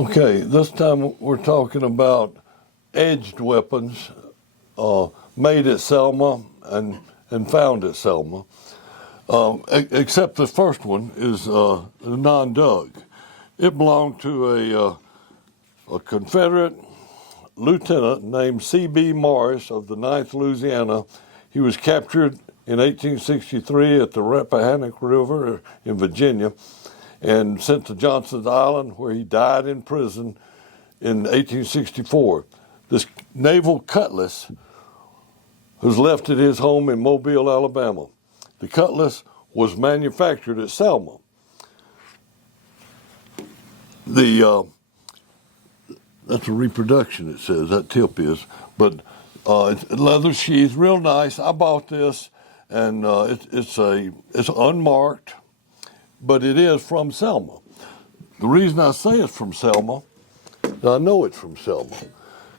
Okay, this time we're talking about edged weapons made at Selma and found at Selma. Except the first one is non-dug. It belonged to a Confederate lieutenant named C.B. Morris of the 9th Louisiana. He was captured in 1863 at the Rappahannock River in Virginia and sent to Johnson's Island, where he died in prison in 1864. This naval Cutlass was left at his home in Mobile, Alabama. The Cutlass was manufactured at Selma. That's a reproduction, it says, that tip is. But it's leather sheath, real nice. I bought this, and it's unmarked, but it is from Selma. The reason I say it's from Selma, I know it's from Selma,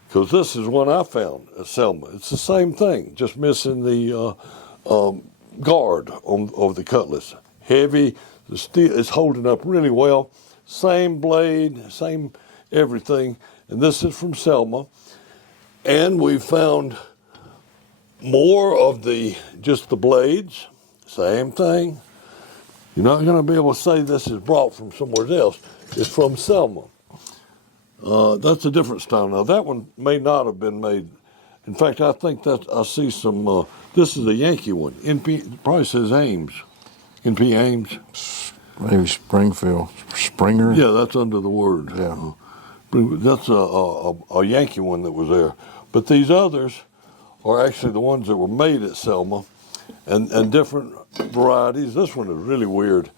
because this is one I found at Selma. It's the same thing, just missing the guard of the Cutlass. Heavy, the steel is holding up really well. Same blade, same everything. And this is from Selma. And we found more of just the blades, same thing. You're not going to be able to say this is brought from somewhere else. It's from Selma. That's a different style. Now, that one may not have been made. In fact, I think that I see some, this is a Yankee one. NP, probably says Ames. NP Ames. Maybe Springfield. Springer? Yeah, that's under the word. Yeah. That's a Yankee one that was there. But these others are actually the ones that were made at Selma and different varieties. This one is really weird.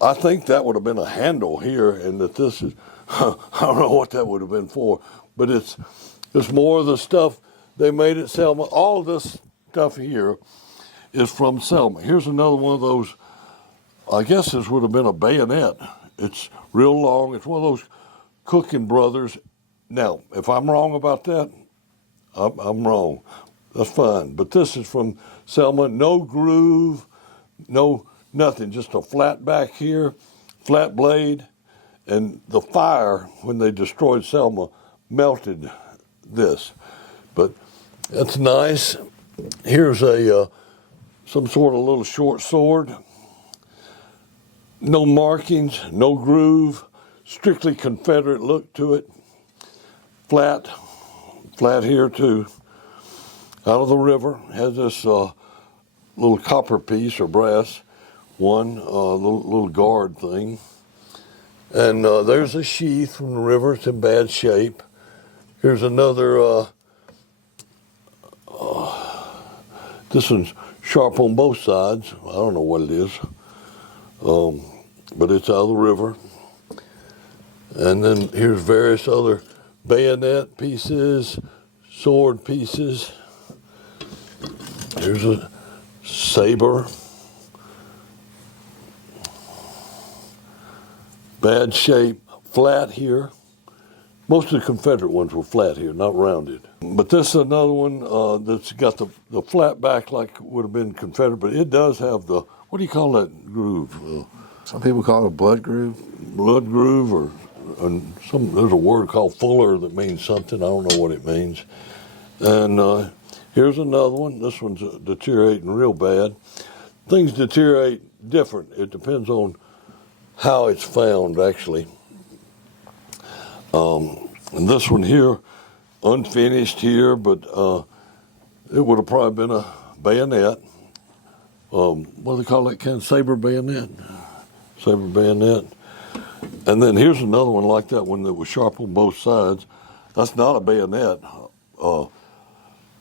I think that would have been a handle here, and that this is, I don't know what that would have been for, but it's more of the stuff they made at Selma. All of this stuff here is from Selma. Here's another one of those, I guess this would have been a bayonet. It's real long. It's one of those Cooking Brothers. Now, if I'm wrong about that, I'm wrong. That's fine. But this is from Selma. No groove, no nothing. Just a flat back here, flat blade. And the fire, when they destroyed Selma, melted this. But that's nice. Here's some sort of little short sword. No markings, no groove. Strictly Confederate look to it. Flat here too. Out of the river, has this little copper piece or brass one, little guard thing. And there's a sheath from the river. It's in bad shape. Here's another, this one's sharp on both sides. I don't know what it is, but it's out of the river. And then here's various other bayonet pieces, sword pieces. Here's a saber. Bad shape, flat here. Most of the Confederate ones were flat here, not rounded. But this is another one that's got the flat back like would have been Confederate, but it does have the, what do you call that groove? Some people call it a blood groove. Blood groove, or there's a word called fuller that means something. I don't know what it means. And here's another one. This one's deteriorating real bad. Things deteriorate different. It depends on how it's found, actually. And this one here, unfinished here, but it would have probably been a bayonet. What do they call that kind of saber bayonet? Saber bayonet. And then here's another one like that one that was sharp on both sides. That's not a bayonet.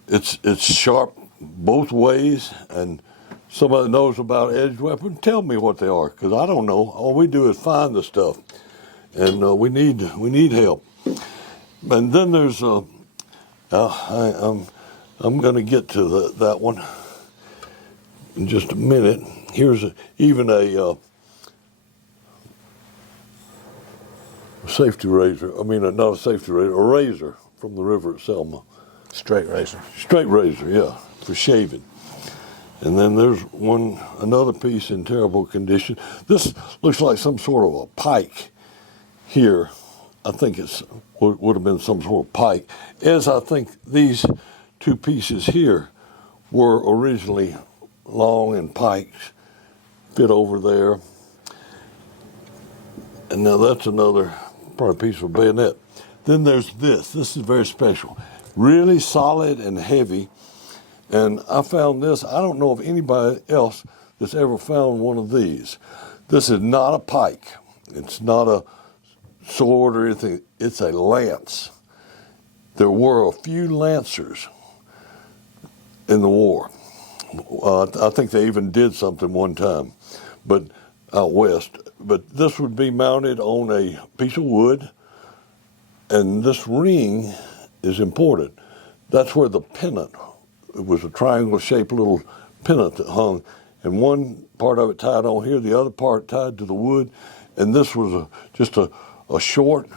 It's sharp both ways, and somebody that knows about edged weapons, tell me what they are, because I don't know. All we do is find the stuff, and we need help. And then there's I'm going to get to that one in just a minute. Here's even a safety razor. I mean, not a safety razor, a razor from the river at Selma. Straight razor. Straight razor, yeah, for shaving. And then there's another piece in terrible condition. This looks like some sort of a pike here. I think it's would have been some sort of pike, as I think these two pieces here were originally long and pikes, fit over there. And now that's another probably piece of bayonet. Then there's this. This is very special. Really solid and heavy. And I found this. I don't know of anybody else that's ever found one of these. This is not a pike. It's not a sword or anything. It's a lance. There were a few lancers in the war. I think they even did something one time, but out west. But this would be mounted on a piece of wood, and this ring is important. That's where the pennant, it was a triangle-shaped little pennant that hung, and one part of it tied on here, the other part tied to the wood, and this was just a short,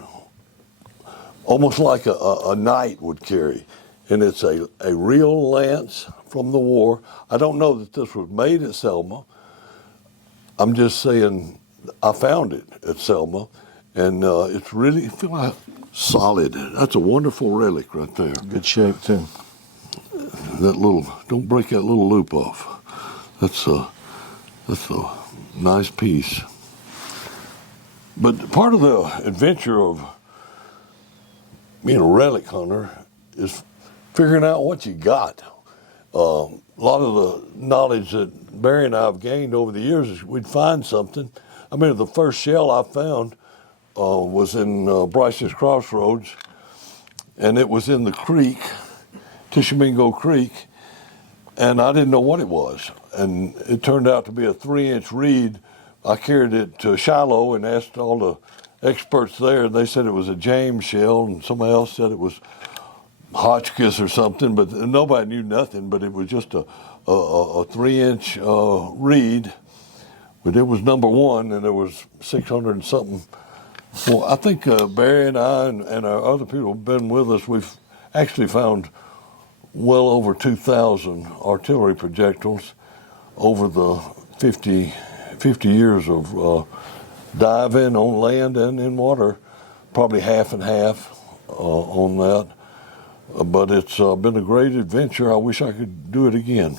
almost like a knight would carry. And it's a real lance from the war. I don't know that this was made at Selma. I'm just saying I found it at Selma, and it's really feel like solid. That's a wonderful relic right there. Good shape, too. That little, don't break that little loop off. That's a nice piece. But part of the adventure of being a relic hunter is figuring out what you got. A lot of the knowledge that Barry and I have gained over the years is we'd find something. I mean, the first shell I found was in Bryce's Crossroads, and it was in the creek, Tishomingo Creek, and I didn't know what it was. And it turned out to be a 3-inch reed. I carried it to Shiloh and asked all the experts there, and they said it was a James shell, and somebody else said it was Hotchkiss or something, but nobody knew nothing, but it was just a 3-inch reed, but it was number one, and there was 600 and something. Well, I think Barry and I and our other people have been with us. We've actually found well over 2,000 artillery projectiles over the 50 years of diving on land and in water, probably half and half on that. But it's been a great adventure. I wish I could do it again.